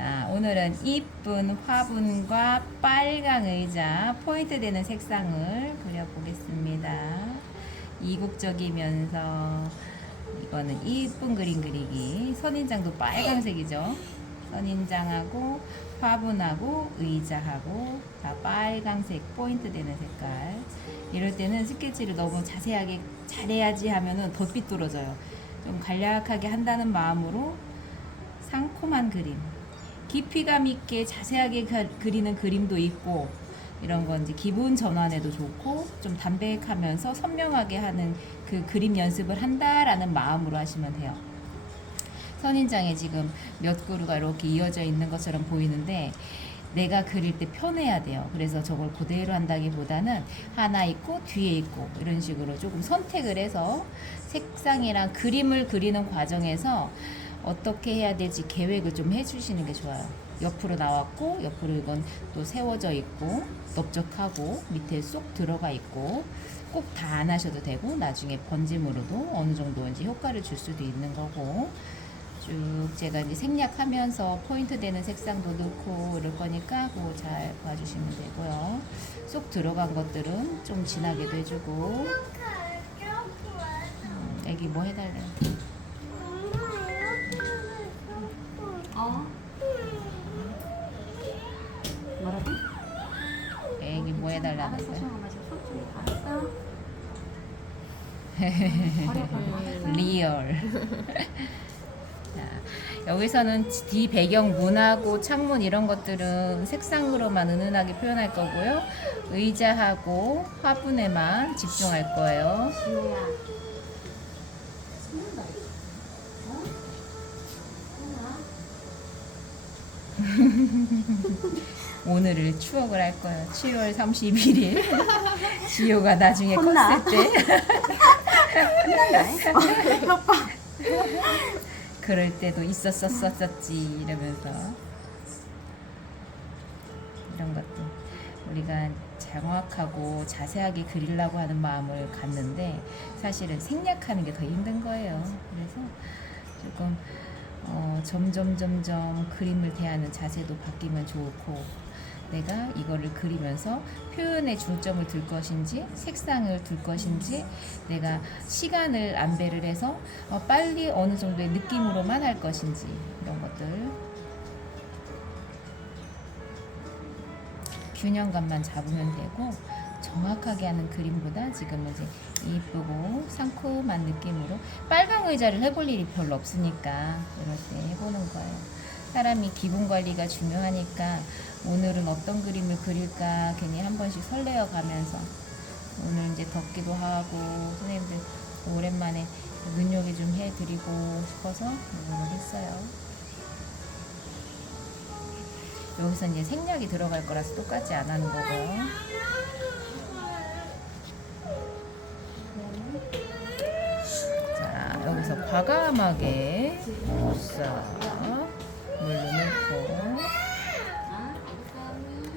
자, 오늘은 이쁜 화분과 빨강 의자, 포인트 되는 색상을 그려보겠습니다. 이국적이면서 이거는 이쁜 그림 그리기. 선인장도 빨강색이죠. 선인장하고 화분하고 의자하고 다 빨강색 포인트 되는 색깔. 이럴 때는 스케치를 너무 자세하게 잘해야지 하면은 더 삐뚤어져요. 좀 간략하게 한다는 마음으로 상콤한 그림, 깊이감 있게 자세하게 그리는 그림도 있고, 이런 건 이제 기분 전환에도 좋고 좀 담백하면서 선명하게 하는 그 그림 연습을 한다라는 마음으로 하시면 돼요. 선인장에 지금 몇 그루가 이렇게 이어져 있는 것처럼 보이는데 내가 그릴 때 편해야 돼요. 그래서 저걸 그대로 한다기보다는 하나 있고 뒤에 있고 이런 식으로 조금 선택을 해서 색상이랑 그림을 그리는 과정에서 어떻게 해야 될지 계획을 좀 해주시는 게 좋아요. 옆으로 나왔고 옆으로 이건 또 세워져 있고 넓적하고 밑에 쏙 들어가 있고 꼭 다 안 하셔도 되고 나중에 번짐으로도 어느 정도 이제 효과를 줄 수도 있는 거고, 쭉 제가 이제 생략하면서 포인트 되는 색상도 넣고 이럴 거니까 그거 잘 봐주시면 되고요. 쏙 들어간 것들은 좀 진하게도 해주고. 애기 뭐 해달래? 뭐라고? 애기 뭐 해달라는 알았어, 거야? 소영아, 저 손좀 알았어. 리얼. 자, 여기서는 뒤 배경 문하고 창문 이런 것들은 색상으로만 은은하게 표현할 거고요. 의자하고 화분에만 집중할 거예요. 지우야. 오늘을 추억을 할 거예요. 7월 31일. 지효가 나중에 혼나? 컸을 때 오빠. 그럴 때도 있었었었지 이러면서 이런 것들 우리가 정확하고 자세하게 그리려고 하는 마음을 갖는데 사실은 생략하는 게 더 힘든 거예요. 그래서 조금 점점 그림을 대하는 자세도 바뀌면 좋고, 내가 이거를 그리면서 표현에 중점을 둘 것인지 색상을 둘 것인지 내가 시간을 안배를 해서 빨리 어느 정도의 느낌으로만 할 것인지 이런 것들 균형감만 잡으면 되고, 정확하게 하는 그림보다 지금은 이제 이쁘고 상큼한 느낌으로 빨강 의자를 해볼 일이 별로 없으니까 이럴 때 해보는 거예요. 사람이 기분 관리가 중요하니까 오늘은 어떤 그림을 그릴까 괜히 한 번씩 설레어 가면서, 오늘 이제 덥기도 하고 선생님들 오랜만에 눈요기 좀 해드리고 싶어서 이걸 했어요. 여기서 이제 생략이 들어갈 거라서 똑같이 안 하는 거고요. 자, 여기서 과감하게 물로 넣고,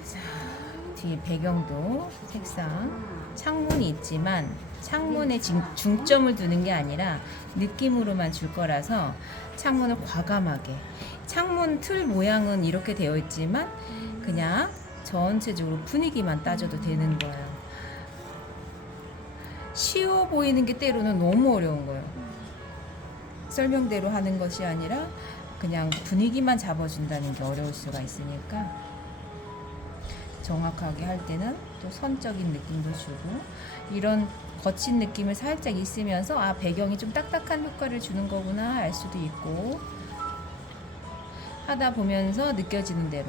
자, 뒤에 배경도 색상, 창문이 있지만 창문에 중점을 두는 게 아니라 느낌으로만 줄 거라서 창문을 과감하게, 창문 틀 모양은 이렇게 되어 있지만 그냥 전체적으로 분위기만 따져도 되는 거예요. 쉬워 보이는 게 때로는 너무 어려운 거예요. 설명대로 하는 것이 아니라 그냥 분위기만 잡아준다는 게 어려울 수가 있으니까 정확하게 할 때는 또 선적인 느낌도 주고, 이런 거친 느낌을 살짝 있으면서 배경이 좀 딱딱한 효과를 주는 거구나 알 수도 있고, 하다 보면서 느껴지는 대로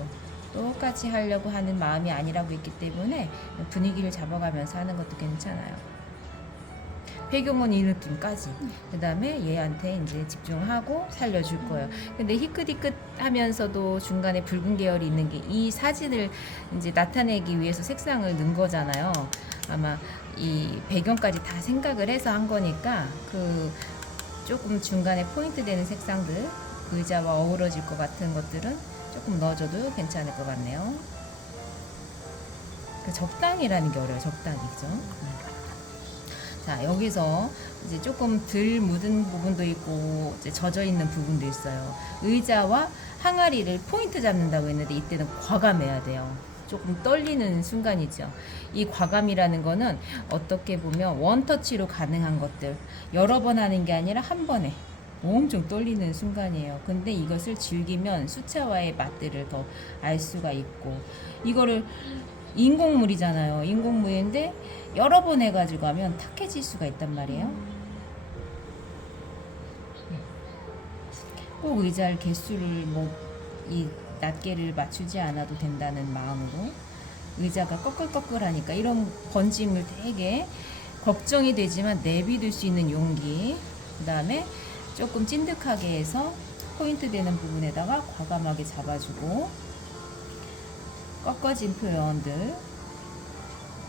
똑같이 하려고 하는 마음이 아니라고 있기 때문에 분위기를 잡아가면서 하는 것도 괜찮아요. 배경은 이 느낌까지, 그 다음에 얘한테 이제 집중하고 살려줄 거예요. 근데 희끗희끗 하면서도 중간에 붉은 계열이 있는 게 이 사진을 이제 나타내기 위해서 색상을 넣은 거잖아요. 아마 이 배경까지 다 생각을 해서 한 거니까 그 조금 중간에 포인트 되는 색상들, 의자와 어우러질 것 같은 것들은 조금 넣어줘도 괜찮을 것 같네요. 적당히라는 게 어려워요. 적당히, 그죠? 자, 여기서 이제 조금 덜 묻은 부분도 있고 이제 젖어 있는 부분도 있어요. 의자와 항아리를 포인트 잡는다고 했는데 이때는 과감해야 돼요. 조금 떨리는 순간이죠. 이 과감이라는 거는 어떻게 보면 원터치로 가능한 것들 여러 번 하는 게 아니라 한 번에 엄청 떨리는 순간이에요. 근데 이것을 즐기면 수채화의 맛들을 더 알 수가 있고, 이거를 인공물이잖아요. 인공물인데 여러 번 해가지고 하면 탁해질 수가 있단 말이에요. 꼭 의자를 개수를 이 낱개를 맞추지 않아도 된다는 마음으로, 의자가 꺼끌꺼끌하니까 이런 번짐을 되게 걱정이 되지만 내비둘 수 있는 용기, 그 다음에 조금 찐득하게 해서 포인트 되는 부분에다가 과감하게 잡아주고, 꺾어진 표현들,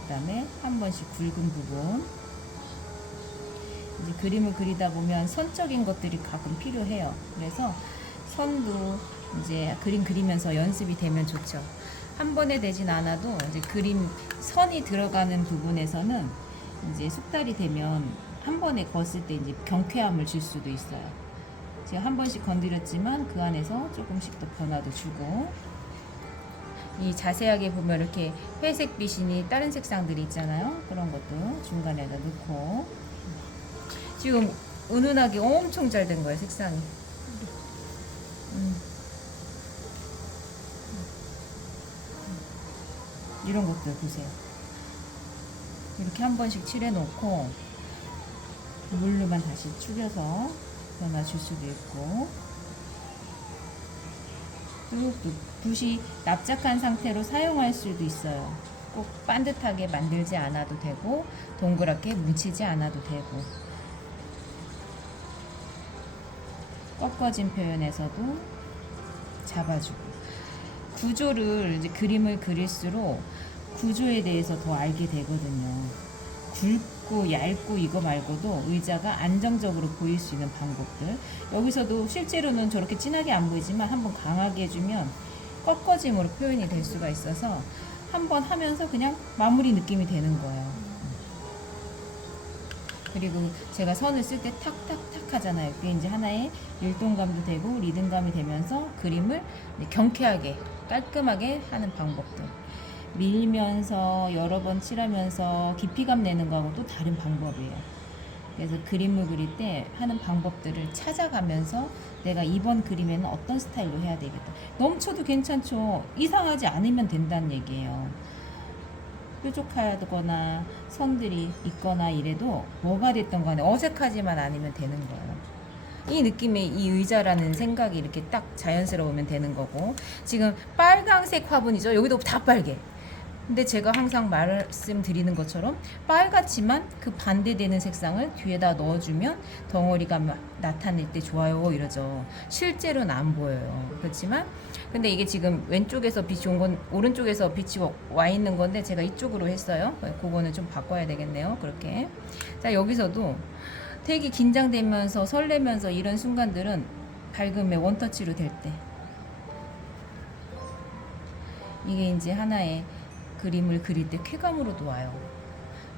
그 다음에 한 번씩 굵은 부분. 이제 그림을 그리다 보면 선적인 것들이 가끔 필요해요. 그래서 선도 이제 그림 그리면서 연습이 되면 좋죠. 한 번에 되진 않아도 이제 그림 선이 들어가는 부분에서는 이제 숙달이 되면 한 번에 걷을 때 이제 경쾌함을 줄 수도 있어요. 제가 한 번씩 건드렸지만 그 안에서 조금씩 더 변화도 주고, 이 자세하게 보면 이렇게 회색 빛이 다른 색상들이 있잖아요. 그런 것도 중간에다 넣고, 지금 은은하게 엄청 잘 된 거예요, 색상이. 이런 것들 보세요. 이렇게 한 번씩 칠해 놓고 물로만 다시 추려서 변화 줄 수도 있고, 그리고 또 붓이 납작한 상태로 사용할 수도 있어요. 꼭 반듯하게 만들지 않아도 되고 동그랗게 뭉치지 않아도 되고, 꺾어진 표현에서도 잡아주고, 구조를 이제 그림을 그릴수록 구조에 대해서 더 알게 되거든요. 굵고 얇고 이거 말고도 의자가 안정적으로 보일 수 있는 방법들, 여기서도 실제로는 저렇게 진하게 안 보이지만 한번 강하게 해주면 꺾어짐으로 표현이 될 수가 있어서 한번 하면서 그냥 마무리 느낌이 되는 거예요. 그리고 제가 선을 쓸 때 탁탁탁 하잖아요. 그게 이제 하나의 율동감도 되고 리듬감이 되면서 그림을 경쾌하게 깔끔하게 하는 방법들, 밀면서 여러 번 칠하면서 깊이감 내는 거하고 또 다른 방법이에요. 그래서 그림을 그릴 때 하는 방법들을 찾아가면서 내가 이번 그림에는 어떤 스타일로 해야 되겠다. 넘쳐도 괜찮죠. 이상하지 않으면 된다는 얘기예요. 뾰족하거나 선들이 있거나 이래도 뭐가 됐던 간에 어색하지만 않으면 되는 거예요. 이 느낌의 이 의자라는 생각이 이렇게 딱 자연스러우면 되는 거고, 지금 빨강색 화분이죠. 여기도 다 빨개. 근데 제가 항상 말씀드리는 것처럼 빨갛지만 그 반대되는 색상을 뒤에다 넣어주면 덩어리가 나타낼 때 좋아요 이러죠. 실제로는 안 보여요. 그렇지만 근데 이게 지금 왼쪽에서 빛이 온 건 오른쪽에서 빛이 와 있는 건데 제가 이쪽으로 했어요. 그거는 좀 바꿔야 되겠네요. 그렇게. 자, 여기서도 되게 긴장되면서 설레면서 이런 순간들은 밝음의 원터치로 될 때, 이게 이제 하나의 그림을 그릴 때 쾌감으로도 와요.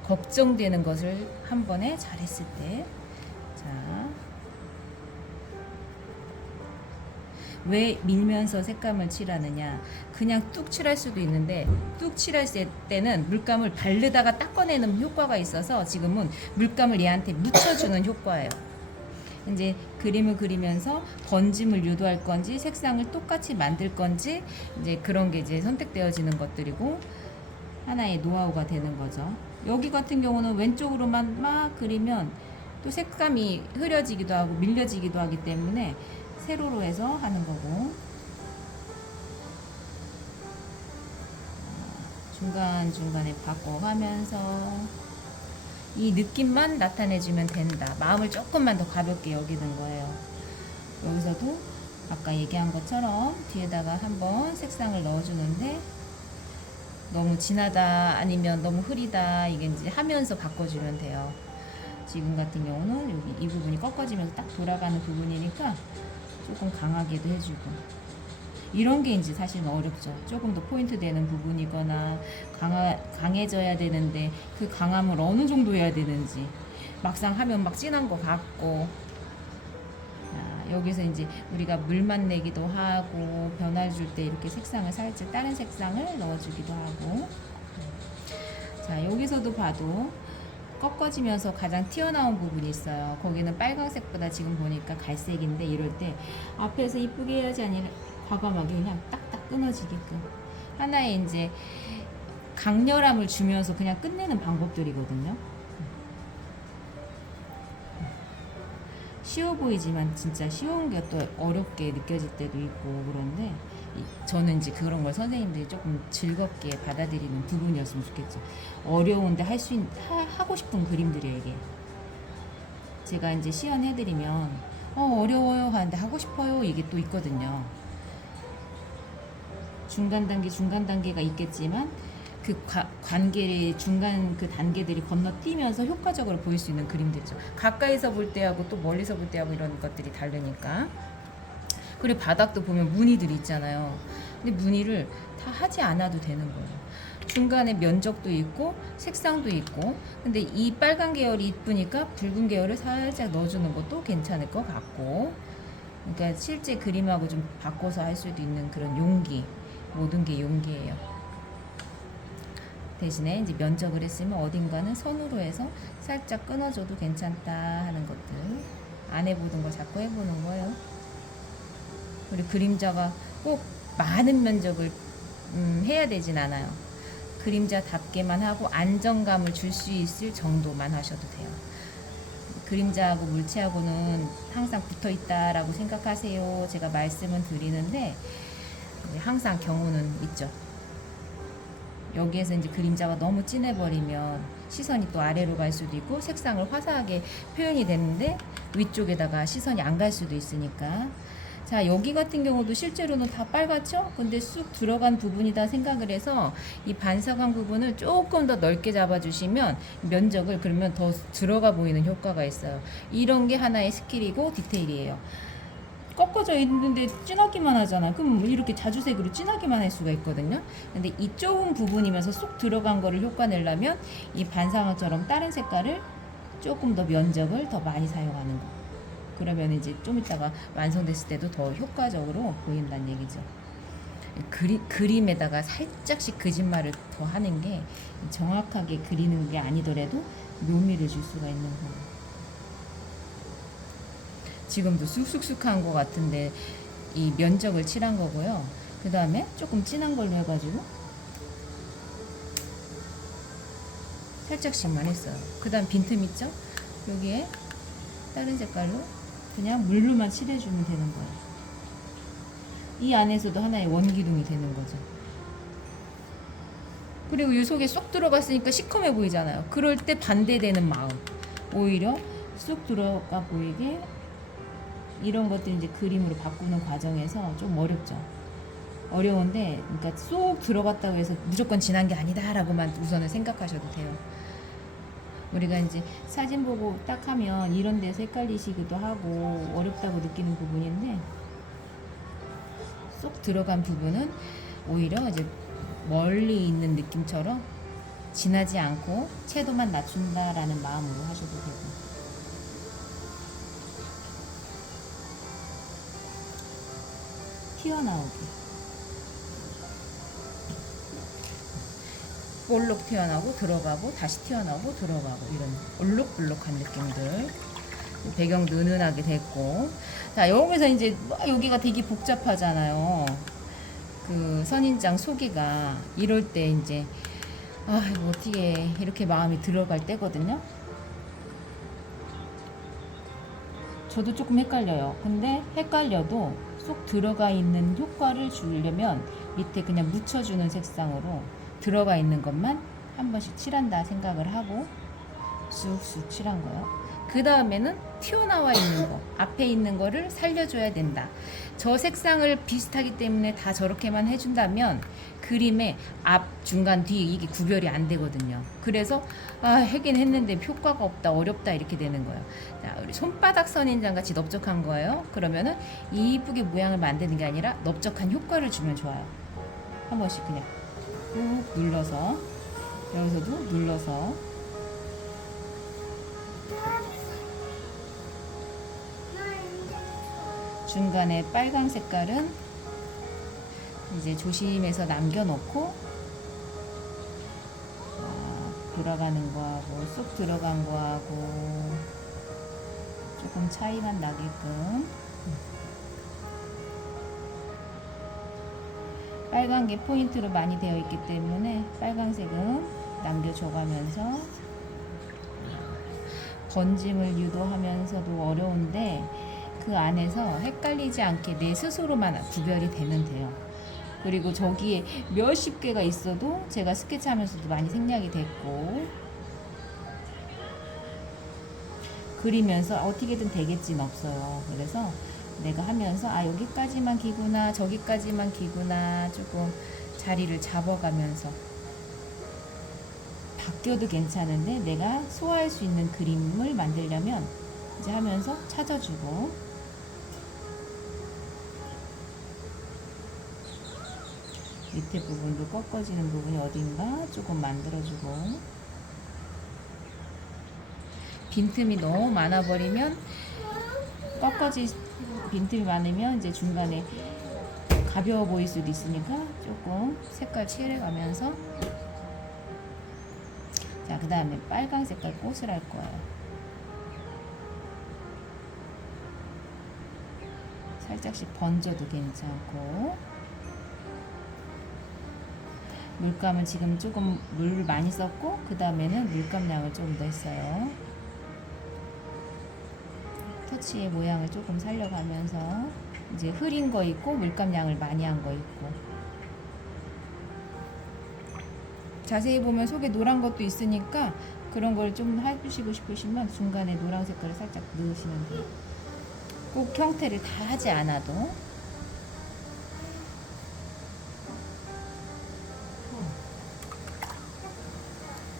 걱정되는 것을 한 번에 잘했을 때. 자, 왜 밀면서 색감을 칠하느냐? 그냥 뚝 칠할 수도 있는데 뚝 칠할 때는 물감을 바르다가 닦아내는 효과가 있어서 지금은 물감을 얘한테 묻혀주는 효과예요. 이제 그림을 그리면서 번짐을 유도할 건지 색상을 똑같이 만들 건지 이제 그런 게 이제 선택되어지는 것들이고 하나의 노하우가 되는 거죠. 여기 같은 경우는 왼쪽으로만 막 그리면 또 색감이 흐려지기도 하고 밀려지기도 하기 때문에 세로로 해서 하는 거고, 중간중간에 바꿔가면서 이 느낌만 나타내주면 된다. 마음을 조금만 더 가볍게 여기는 거예요. 여기서도 아까 얘기한 것처럼 뒤에다가 한번 색상을 넣어주는데 너무 진하다 아니면 너무 흐리다 이게 이제 하면서 바꿔주면 돼요. 지금 같은 경우는 여기 이 부분이 꺾어지면서 딱 돌아가는 부분이니까 조금 강하게도 해주고, 이런 게 이제 사실 어렵죠. 조금 더 포인트 되는 부분이거나 강해져야 되는데 그 강함을 어느 정도 해야 되는지, 막상 하면 막 진한 거 같고. 자, 여기서 이제 우리가 물만 내기도 하고 변화를 줄 때 이렇게 색상을 살짝 다른 색상을 넣어주기도 하고. 자, 여기서도 봐도 꺾어지면서 가장 튀어나온 부분이 있어요. 거기는 빨강색보다 지금 보니까 갈색인데 이럴 때 앞에서 이쁘게 해야지 아니라 과감하게 그냥 딱딱 끊어지게끔 하나의 이제 강렬함을 주면서 그냥 끝내는 방법들이거든요. 쉬워 보이지만 진짜 쉬운 게 또 어렵게 느껴질 때도 있고 그런데 저는 이제 그런 걸 선생님들이 조금 즐겁게 받아들이는 부분이었으면 좋겠죠. 어려운데 하고 싶은 그림들이에요, 이게. 제가 이제 시연해드리면, 어려워요 하는데 하고 싶어요, 이게 또 있거든요. 중간 단계가 있겠지만, 그 관계의 중간 그 단계들이 건너뛰면서 효과적으로 보일 수 있는 그림들이죠. 가까이서 볼 때하고 또 멀리서 볼 때하고 이런 것들이 다르니까. 그리고 바닥도 보면 무늬들이 있잖아요. 근데 무늬를 다 하지 않아도 되는 거예요. 중간에 면적도 있고 색상도 있고 근데 이 빨간 계열이 이쁘니까 붉은 계열을 살짝 넣어주는 것도 괜찮을 것 같고 그러니까 실제 그림하고 좀 바꿔서 할 수도 있는 그런 용기 모든 게 용기예요. 대신에 이제 면적을 했으면 어딘가는 선으로 해서 살짝 끊어줘도 괜찮다 하는 것들 안 해보던 거 자꾸 해보는 거예요. 우리 그림자가 꼭 많은 면적을 해야 되진 않아요. 그림자답게만 하고 안정감을 줄 수 있을 정도만 하셔도 돼요. 그림자하고 물체하고는 항상 붙어 있다라고 생각하세요. 제가 말씀은 드리는데 항상 경우는 있죠. 여기에서 이제 그림자가 너무 진해버리면 시선이 또 아래로 갈 수도 있고 색상을 화사하게 표현이 되는데 위쪽에다가 시선이 안 갈 수도 있으니까 자 여기 같은 경우도 실제로는 다 빨갛죠? 근데 쑥 들어간 부분이다 생각을 해서 이 반사광 부분을 조금 더 넓게 잡아주시면 면적을 그러면 더 들어가 보이는 효과가 있어요. 이런 게 하나의 스킬이고 디테일이에요. 꺾어져 있는데 진하기만 하잖아. 그럼 이렇게 자주색으로 진하기만 할 수가 있거든요. 근데 이 좁은 부분이면서 쏙 들어간 거를 효과 내려면 이 반사광처럼 다른 색깔을 조금 더 면적을 더 많이 사용하는 거. 그러면 이제 좀 이따가 완성됐을 때도 더 효과적으로 보인다는 얘기죠. 그림에다가 살짝씩 거짓말을 더 하는 게 정확하게 그리는 게 아니더라도 묘미를 줄 수가 있는 거예요. 지금도 쑥쑥쑥한 것 같은데 이 면적을 칠한 거고요. 그 다음에 조금 진한 걸로 해가지고 살짝씩만 했어요. 그 다음 빈틈 있죠? 여기에 다른 색깔로 그냥 물로만 칠해주면 되는 거예요. 이 안에서도 하나의 원기둥이 되는 거죠. 그리고 이 속에 쏙 들어갔으니까 시커매 보이잖아요. 그럴 때 반대되는 마음. 오히려 쏙 들어가 보이게 이런 것들 이제 그림으로 바꾸는 과정에서 좀 어렵죠. 어려운데, 그러니까 쏙 들어갔다고 해서 무조건 진한 게 아니다라고만 우선은 생각하셔도 돼요. 우리가 이제 사진 보고 딱 하면 이런 데서 헷갈리시기도 하고 어렵다고 느끼는 부분인데 쏙 들어간 부분은 오히려 이제 멀리 있는 느낌처럼 진하지 않고 채도만 낮춘다라는 마음으로 하셔도 되고 튀어나오게 볼록 튀어나오고 들어가고 다시 튀어나오고 들어가고 이런 올록볼록한 느낌들 배경도 은은하게 됐고 자 여기서 이제 여기가 되게 복잡하잖아요. 그 선인장 소개가 이럴 때 이제 이거 어떻게 이렇게 마음이 들어갈 때거든요. 저도 조금 헷갈려요. 근데 헷갈려도 쏙 들어가 있는 효과를 주려면 밑에 그냥 묻혀주는 색상으로 들어가 있는 것만 한 번씩 칠한다 생각을 하고 쑥쑥 칠한 거예요. 그 다음에는 튀어나와 있는 거 앞에 있는 거를 살려줘야 된다. 저 색상을 비슷하기 때문에 다 저렇게만 해준다면 그림의 앞, 중간, 뒤 이게 구별이 안 되거든요. 그래서 하긴 했는데 효과가 없다, 어렵다 이렇게 되는 거예요. 자, 우리 손바닥 선인장 같이 넓적한 거예요. 그러면은 이쁘게 모양을 만드는 게 아니라 넓적한 효과를 주면 좋아요. 한 번씩 그냥 꾹 눌러서 여기서도 눌러서 중간에 빨강 색깔은 이제 조심해서 남겨놓고 돌아가는 거하고 쏙 들어간 거하고 조금 차이만 나게끔 빨간 게 포인트로 많이 되어 있기 때문에 빨간색은 남겨줘가면서 번짐을 유도하면서도 어려운데 그 안에서 헷갈리지 않게 내 스스로만 구별이 되면 돼요. 그리고 저기에 몇십 개가 있어도 제가 스케치 하면서도 많이 생략이 됐고 그리면서 어떻게든 되겠진 없어요. 그래서 내가 하면서 여기까지만 기구나 저기까지만 기구나 조금 자리를 잡아가면서 바뀌어도 괜찮은데 내가 소화할 수 있는 그림을 만들려면 이제 하면서 찾아주고 밑에 부분도 꺾어지는 부분이 어딘가 조금 만들어주고 빈틈이 너무 많아버리면 빈틈이 많으면 이제 중간에 가벼워 보일 수도 있으니까 조금 색깔 칠해가면서 자, 그 다음에 빨강 색깔 꽃을 할 거예요. 살짝씩 번져도 괜찮고 물감은 지금 조금 물 많이 썼고 그 다음에는 물감 양을 조금 더 했어요. 터치의 모양을 조금 살려가면서 이제 흐린 거 있고 물감 양을 많이 한 거 있고 자세히 보면 속에 노란 것도 있으니까 그런 걸 좀 해주시고 싶으시면 중간에 노란 색깔을 살짝 넣으시면 돼요. 꼭 형태를 다 하지 않아도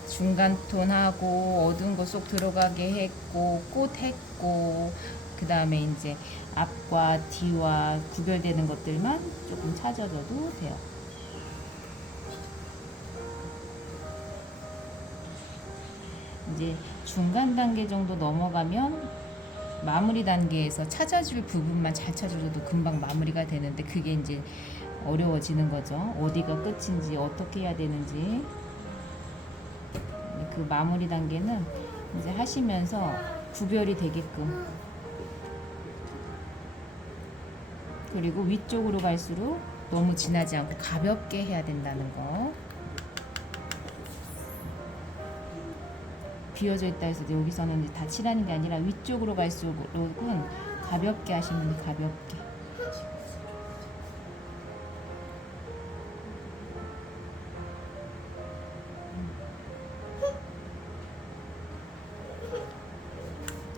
중간 톤하고 어두운 거 쏙 들어가게 했고 꽃 했고 그 다음에 이제 앞과 뒤와 구별되는 것들만 조금 찾아줘도 돼요. 이제 중간 단계 정도 넘어가면 마무리 단계에서 찾아줄 부분만 잘 찾아줘도 금방 마무리가 되는데 그게 이제 어려워지는 거죠. 어디가 끝인지 어떻게 해야 되는지 그 마무리 단계는 이제 하시면서 구별이 되게끔 그리고 위쪽으로 갈수록 너무 진하지 않고 가볍게 해야 된다는 거. 비어져 있다 해서 여기서는 이제 다 칠하는 게 아니라 위쪽으로 갈수록은 가볍게 하시면 돼요. 가볍게.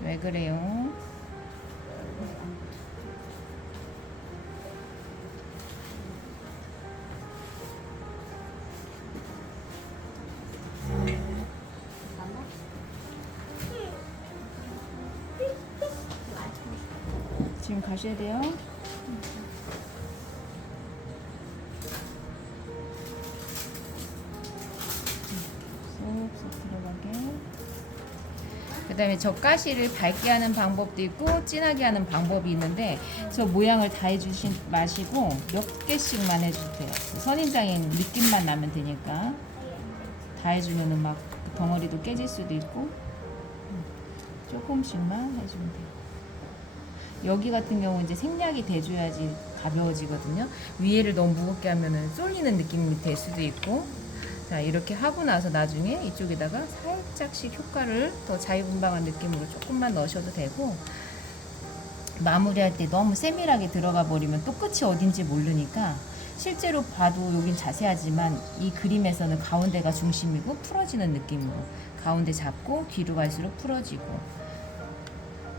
왜 그래요? 지금 가셔야 돼요? 쏙쏙 들어가게. 그 다음에 저 가시를 밝게 하는 방법도 있고 진하게 하는 방법이 있는데 저 모양을 다 해주시 마시고 몇 개씩만 해주세요. 선인장인 느낌만 나면 되니까 다 해주면은 막 덩어리도 깨질 수도 있고 조금씩만 해주면 돼요. 여기 같은 경우 이제 생략이 돼줘야지 가벼워지거든요. 위에를 너무 무겁게 하면은 쏠리는 느낌이 될 수도 있고 자 이렇게 하고 나서 나중에 이쪽에다가 살짝씩 효과를 더 자유분방한 느낌으로 조금만 넣으셔도 되고 마무리할 때 너무 세밀하게 들어가 버리면 또 끝이 어딘지 모르니까 실제로 봐도 여긴 자세하지만 이 그림에서는 가운데가 중심이고 풀어지는 느낌으로 가운데 잡고 뒤로 갈수록 풀어지고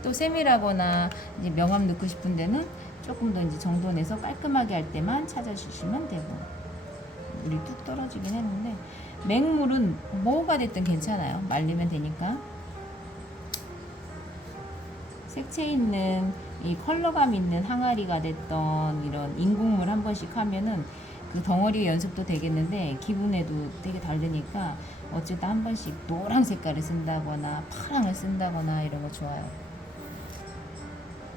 또 세밀하거나 이제 명암 넣고 싶은 데는 조금 더 이제 정돈해서 깔끔하게 할 때만 찾아주시면 되고 물이 뚝 떨어지긴 했는데 맹물은 뭐가 됐든 괜찮아요. 말리면 되니까 색채 있는 이 컬러감 있는 항아리가 됐던 이런 인국물 한 번씩 하면은 그 덩어리 연습도 되겠는데 기분에도 되게 다르니까 어쨌든 한 번씩 노란 색깔을 쓴다거나 파랑을 쓴다거나 이런 거 좋아요.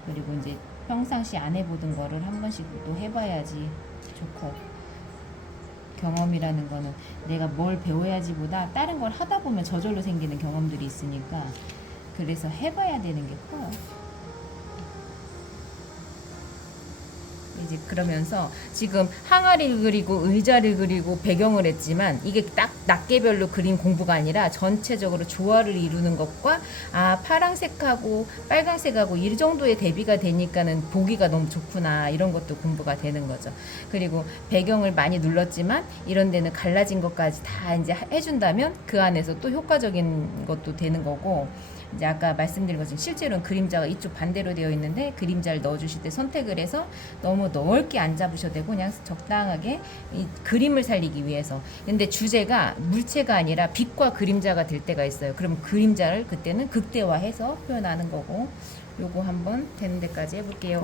그리고 이제 평상시 안 해보던 거를 한 번씩 또 해봐야지 좋고, 경험이라는 거는 내가 뭘 배워야지보다 다른 걸 하다 보면 저절로 생기는 경험들이 있으니까 그래서 해봐야 되는 게 커요. 이제 그러면서 지금 항아리를 그리고 의자를 그리고 배경을 했지만 이게 딱 낱개별로 그린 공부가 아니라 전체적으로 조화를 이루는 것과 파란색하고 빨간색하고 이 정도의 대비가 되니까는 보기가 너무 좋구나 이런 것도 공부가 되는 거죠. 그리고 배경을 많이 눌렀지만 이런 데는 갈라진 것까지 다 이제 해준다면 그 안에서 또 효과적인 것도 되는 거고, 이제 아까 말씀드린 것처럼 실제로는 그림자가 이쪽 반대로 되어 있는데 그림자를 넣어주실 때 선택을 해서 너무 넓게 안 잡으셔도 되고 그냥 적당하게 이 그림을 살리기 위해서. 근데 주제가 물체가 아니라 빛과 그림자가 될 때가 있어요. 그럼 그림자를 그때는 극대화해서 표현하는 거고, 요거 한번 되는 데까지 해볼게요.